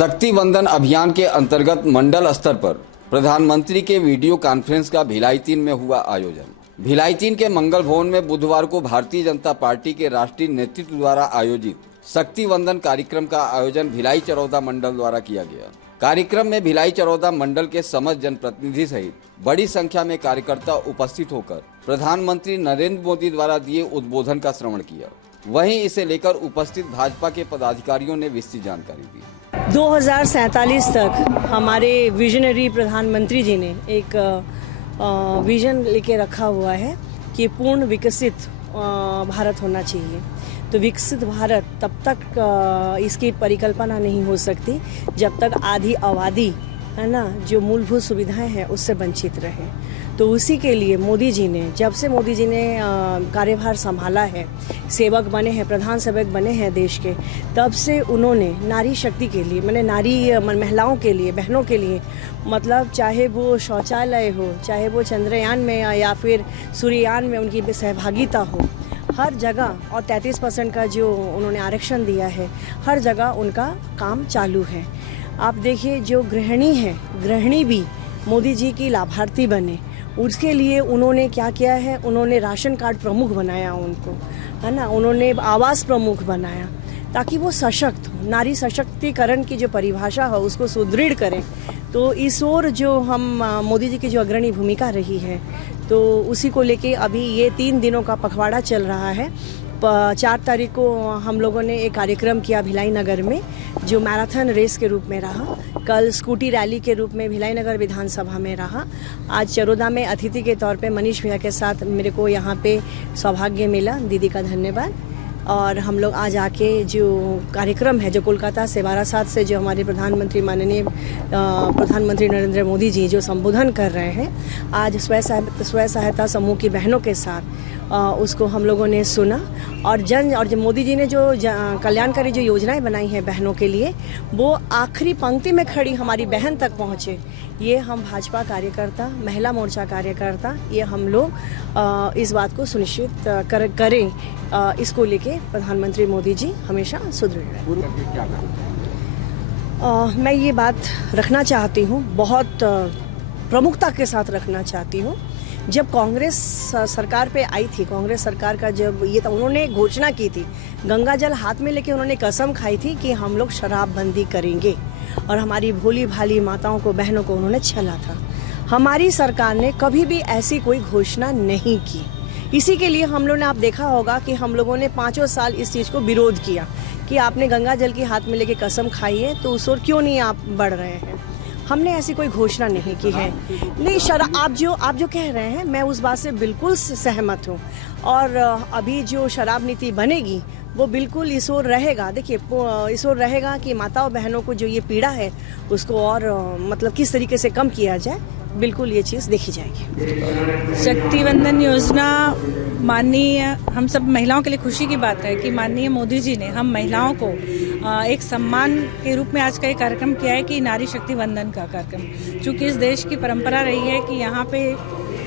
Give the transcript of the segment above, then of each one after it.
शक्ति वंदन अभियान के अंतर्गत मंडल स्तर पर प्रधानमंत्री के वीडियो कॉन्फ्रेंस का भिलाई 3 में हुआ आयोजन। भिलाई 3 के मंगल भवन में बुधवार को भारतीय जनता पार्टी के राष्ट्रीय नेतृत्व द्वारा आयोजित शक्ति वंदन कार्यक्रम का आयोजन भिलाई चरौदा मंडल द्वारा किया गया। कार्यक्रम में भिलाई चरौदा मंडल के समस्त जनप्रतिनिधि सहित बड़ी संख्या में कार्यकर्ता उपस्थित होकर प्रधानमंत्री नरेंद्र मोदी द्वारा दिए उद्बोधन का श्रवण किया। वहीं इसे लेकर उपस्थित भाजपा के पदाधिकारियों ने विस्तृत जानकारी दी। 2047 तक हमारे विजनरी प्रधानमंत्री जी ने एक विजन लेके रखा हुआ है कि पूर्ण विकसित भारत होना चाहिए। तो विकसित भारत तब तक इसकी परिकल्पना नहीं हो सकती जब तक आधी आबादी है ना जो मूलभूत सुविधाएं हैं उससे वंचित रहे। तो उसी के लिए मोदी जी ने जब से मोदी जी ने कार्यभार संभाला है, सेवक बने हैं, प्रधान सेवक बने हैं देश के, तब से उन्होंने नारी शक्ति के लिए महिलाओं के लिए, बहनों के लिए, मतलब चाहे वो शौचालय हो, चाहे वो चंद्रयान में या फिर सूर्ययान में उनकी सहभागिता हो, हर जगह, और 33% का जो उन्होंने आरक्षण दिया है, हर जगह उनका काम चालू है। आप देखिए जो गृहिणी भी मोदी जी की लाभार्थी बने, उसके लिए उन्होंने क्या किया है, उन्होंने राशन कार्ड प्रमुख बनाया उनको, है ना, उन्होंने आवास प्रमुख बनाया ताकि वो सशक्त हो। नारी सशक्तिकरण की जो परिभाषा है उसको सुदृढ़ करें। तो इस ओर जो हम मोदी जी की जो अग्रणी भूमिका रही है, तो उसी को लेके अभी ये 3 दिनों का पखवाड़ा चल रहा है। 4 तारीख को हम लोगों ने एक कार्यक्रम किया भिलाई नगर में जो मैराथन रेस के रूप में रहा। कल स्कूटी रैली के रूप में भिलाई नगर विधानसभा में रहा। आज चरोदा में अतिथि के तौर पे मनीष भैया के साथ मेरे को यहाँ पे सौभाग्य मिला, दीदी का धन्यवाद। और हम लोग आज आके जो कार्यक्रम है जो कोलकाता से बारासात से जो हमारे प्रधानमंत्री माननीय प्रधानमंत्री नरेंद्र मोदी जी जो संबोधन कर रहे हैं, आज स्व सहायता समूह की बहनों के साथ उसको हम लोगों ने सुना। और जो मोदी जी ने जो कल्याणकारी जो योजनाएं बनाई हैं बहनों के लिए, वो आखिरी पंक्ति में खड़ी हमारी बहन तक पहुँचे। ये हम भाजपा कार्यकर्ता, महिला मोर्चा कार्यकर्ता, ये हम लोग इस बात को सुनिश्चित करें, इसको लेके प्रधानमंत्री मोदी जी हमेशा सुदृढ़ रहे। मैं ये बात रखना चाहती हूँ, बहुत प्रमुखता के साथ रखना चाहती हूँ। जब कांग्रेस सरकार पे आई थी, कांग्रेस सरकार का जब ये था, उन्होंने घोषणा की थी, गंगा जल हाथ में लेके उन्होंने कसम खाई थी कि हम लोग शराबबंदी करेंगे, और हमारी भोली भाली माताओं को, बहनों को उन्होंने छला था। हमारी सरकार ने कभी भी ऐसी कोई घोषणा नहीं की। इसी के लिए हम लोगों ने, आप देखा होगा कि हम लोगों ने 5 साल इस चीज़ को विरोध किया कि आपने गंगा जल की हाथ में लेके कसम खाई है, तो उस ओर क्यों नहीं आप बढ़ रहे हैं। हमने ऐसी कोई घोषणा नहीं की है। नहीं, आप जो कह रहे हैं, मैं उस बात से बिल्कुल सहमत हूँ। और अभी जो शराब नीति बनेगी वो बिल्कुल इस ओर रहेगा। देखिए, इस ओर रहेगा कि माताओं बहनों को जो ये पीड़ा है उसको और मतलब किस तरीके से कम किया जाए, बिल्कुल ये चीज़ देखी जाएगी। शक्ति वंदन योजना माननीय हम सब महिलाओं के लिए खुशी की बात है कि माननीय मोदी जी ने हम महिलाओं को एक सम्मान के रूप में आज का एक कार्यक्रम किया है कि नारी शक्ति वंदन का कार्यक्रम। चूँकि इस देश की परंपरा रही है कि यहाँ पे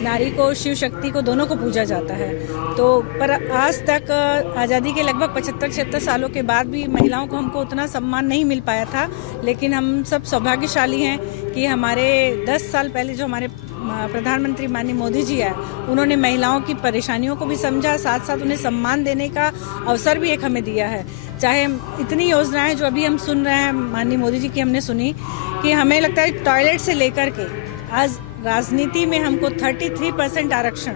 नारी को, शिव शक्ति को, दोनों को पूजा जाता है। तो पर आज तक आज़ादी के लगभग 75-76 सालों के बाद भी महिलाओं को हमको उतना सम्मान नहीं मिल पाया था। लेकिन हम सब सौभाग्यशाली हैं कि हमारे 10 साल पहले जो हमारे प्रधानमंत्री माननीय मोदी जी है, उन्होंने महिलाओं की परेशानियों को भी समझा, साथ साथ उन्हें सम्मान देने का अवसर भी एक हमें दिया है। चाहे इतनी योजनाएं जो अभी हम सुन रहे हैं माननीय मोदी जी की, हमने सुनी कि हमें लगता है टॉयलेट से लेकर के आज राजनीति में हमको 33% आरक्षण,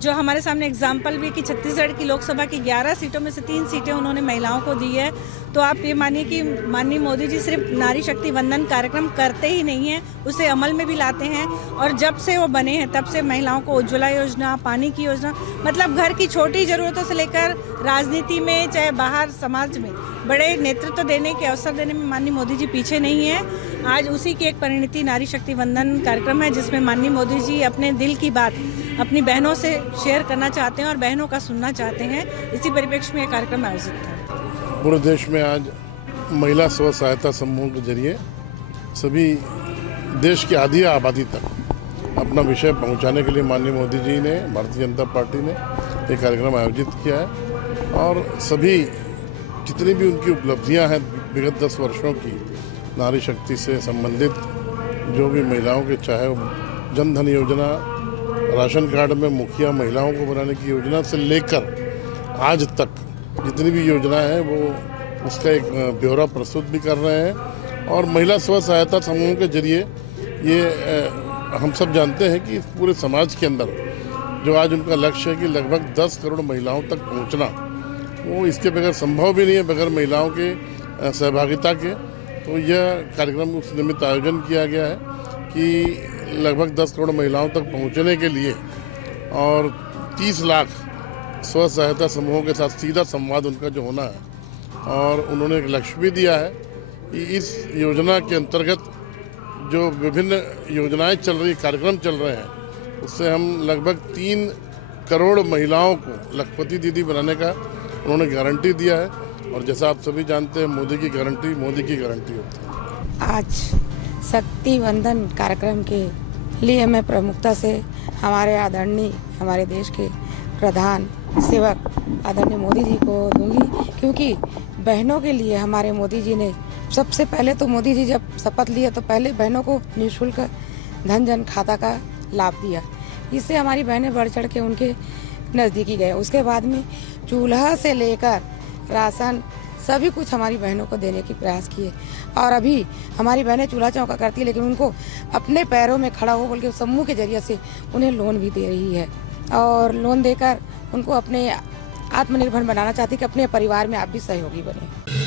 जो हमारे सामने एग्जाम्पल भी कि छत्तीसगढ़ की लोकसभा की 11 सीटों में से 3 सीटें उन्होंने महिलाओं को दी है। तो आप ये मानिए कि माननीय मोदी जी सिर्फ नारी शक्ति वंदन कार्यक्रम करते ही नहीं हैं, उसे अमल में भी लाते हैं। और जब से वो बने हैं तब से महिलाओं को उज्ज्वला योजना, पानी की योजना, मतलब घर की छोटी ज़रूरतों से लेकर राजनीति में, चाहे बाहर समाज में बड़े नेतृत्व देने के अवसर देने में माननीय मोदी जी पीछे नहीं है। आज उसी की एक परिणति नारी शक्ति वंदन कार्यक्रम है, जिसमें माननीय मोदी जी अपने दिल की बात अपनी बहनों से शेयर करना चाहते हैं और बहनों का सुनना चाहते हैं। इसी परिप्रेक्ष्य में यह कार्यक्रम आयोजित है। पूरे देश में आज महिला स्व सहायता समूह के जरिए सभी देश की आधी आबादी तक अपना विषय पहुंचाने के लिए माननीय मोदी जी ने, भारतीय जनता पार्टी ने एक कार्यक्रम आयोजित किया है। और सभी जितनी भी उनकी उपलब्धियां हैं विगत 10 वर्षों की, नारी शक्ति से संबंधित जो भी महिलाओं के, चाहे वो जन धन योजना, राशन कार्ड में मुखिया महिलाओं को बनाने की योजना से लेकर आज तक जितनी भी योजना है वो उसका एक ब्यौरा प्रस्तुत भी कर रहे हैं। और महिला स्व सहायता समूह के जरिए ये हम सब जानते हैं कि पूरे समाज के अंदर जो आज उनका लक्ष्य है कि लगभग 10 करोड़ महिलाओं तक पहुंचना, वो इसके बगैर संभव भी नहीं है, बगैर महिलाओं के सहभागिता के। तो यह कार्यक्रम उस निमित्त आयोजन किया गया है कि लगभग 10 करोड़ महिलाओं तक पहुंचने के लिए और 30 लाख स्व सहायता समूहों के साथ सीधा संवाद उनका जो होना है। और उन्होंने एक लक्ष्य भी दिया है कि इस योजना के अंतर्गत जो विभिन्न योजनाएं चल रही, कार्यक्रम चल रहे हैं, उससे हम लगभग 3 करोड़ महिलाओं को लखपति दीदी बनाने का उन्होंने गारंटी दिया है। और जैसा आप सभी जानते हैं, मोदी की गारंटी होती है। आज शक्ति वंदन कार्यक्रम के लिए मैं प्रमुखता से हमारे आदरणीय, हमारे देश के प्रधान सेवक आदरणीय मोदी जी को दूंगी, क्योंकि बहनों के लिए हमारे मोदी जी ने सबसे पहले तो मोदी जी जब शपथ लिए तो पहले बहनों को निःशुल्क धन जन खाता का लाभ दिया। इससे हमारी बहनें बढ़ चढ़ के उनके नज़दीकी गए। उसके बाद में चूल्हा से लेकर राशन सभी कुछ हमारी बहनों को देने की प्रयास किए। और अभी हमारी बहनें चूल्हा चौका करती है, लेकिन उनको अपने पैरों में खड़ा हो बोल के समूह के जरिए से उन्हें लोन भी दे रही है और लोन देकर उनको अपने आत्मनिर्भर बनाना चाहती कि अपने परिवार में आप भी सहयोगी बने।